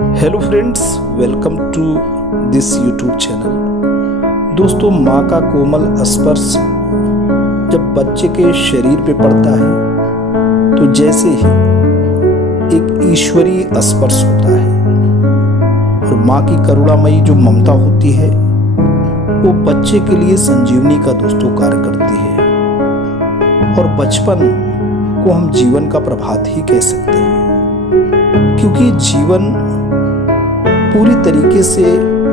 Hello friends, welcome to this YouTube channel. दोस्तों, माँ का कोमल स्पर्श जब बच्चे के शरीर पे पड़ता है तो जैसे ही एक ईश्वरीय स्पर्श होता है। और माँ की करुणामयी जो ममता होती है वो बच्चे के लिए संजीवनी का दोस्तों कार्य करती है। और बचपन को हम जीवन का प्रभात ही कह सकते हैं, क्योंकि जीवन पूरी तरीके से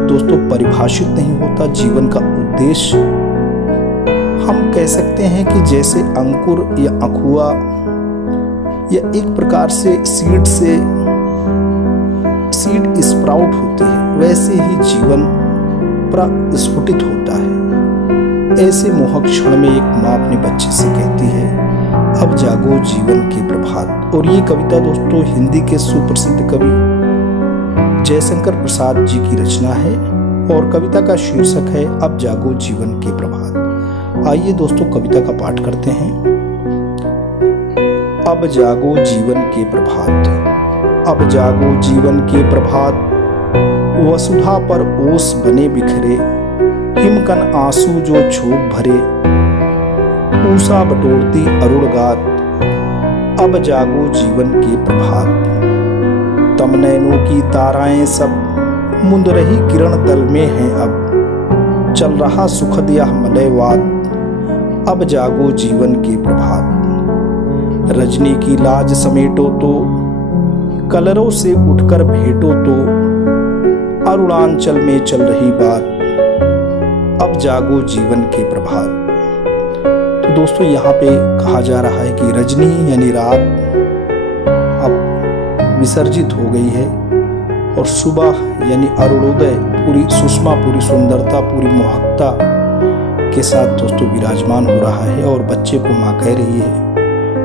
दोस्तों परिभाषित नहीं होता। जीवन का उद्देश्य हम कह सकते हैं कि जैसे अंकुर या अखुआ या एक प्रकार से सीड स्प्राउट होती है, वैसे ही जीवन प्रस्फुटित होता है। ऐसे मोहक क्षण में एक माँ अपने बच्चे से कहती है, अब जागो जीवन के प्रभात। और ये कविता दोस्तों हिंदी के सुप्रसिद्ध कवि जयशंकर प्रसाद जी की रचना है और कविता का शीर्षक है अब जागो जीवन के प्रभात। आइए दोस्तों कविता का पाठ करते हैं। अब जागो जीवन के प्रभात, अब जागो जीवन के प्रभात, वसुधा पर ओस बने बिखरे, हिमकन आंसू जो छोप भरे, ऊषा बटोरती अरुण गात, अब जागो जीवन के प्रभात। तम नैनों की ताराएं सब मुंद रही किरण दल में हैं, अब चल रहा सुखद यह मलयवाद, अब जागो जीवन के प्रभात। रजनी की लाज समेटो तो, कलरों से उठकर भेंटो तो, अरुणांचल में चल रही बात, अब जागो जीवन के प्रभात। तो दोस्तों यहाँ पे कहा जा रहा है कि रजनी यानी रात अब विसर्जित हो गई है और सुबह यानी अरुणोदय पूरी सुषमा, पूरी सुंदरता, पूरी मोहकता के साथ दोस्तों विराजमान हो रहा है। और बच्चे को माँ कह रही है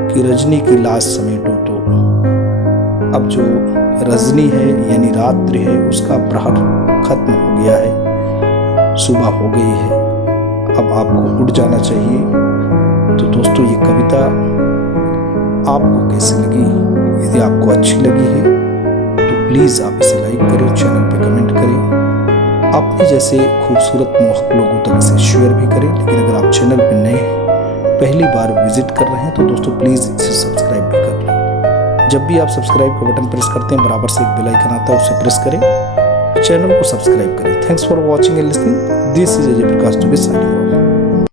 कि रजनी की लाज समेटो तो, अब जो रजनी है यानी रात्रि है उसका प्रहर खत्म हो गया है, सुबह हो गई है, अब आपको उठ जाना चाहिए। तो दोस्तों ये कविता आपको कैसी लगी? यदि आपको अच्छी लगी है तो प्लीज़ आप इसे लाइक करें, चैनल पे कमेंट करें, अपने जैसे खूबसूरत मोहक लोगों तक इसे शेयर भी करें। लेकिन अगर आप चैनल पे नए हैं, पहली बार विजिट कर रहे हैं, तो दोस्तों प्लीज़ इसे सब्सक्राइब भी कर लें। जब भी आप सब्सक्राइब का बटन प्रेस करते हैं, बराबर से एक बेल आइकन आता है, उसे प्रेस करें, चैनल को सब्सक्राइब करें। Thanks for watching and listening. This is Ajay Prakash Dubey signing off.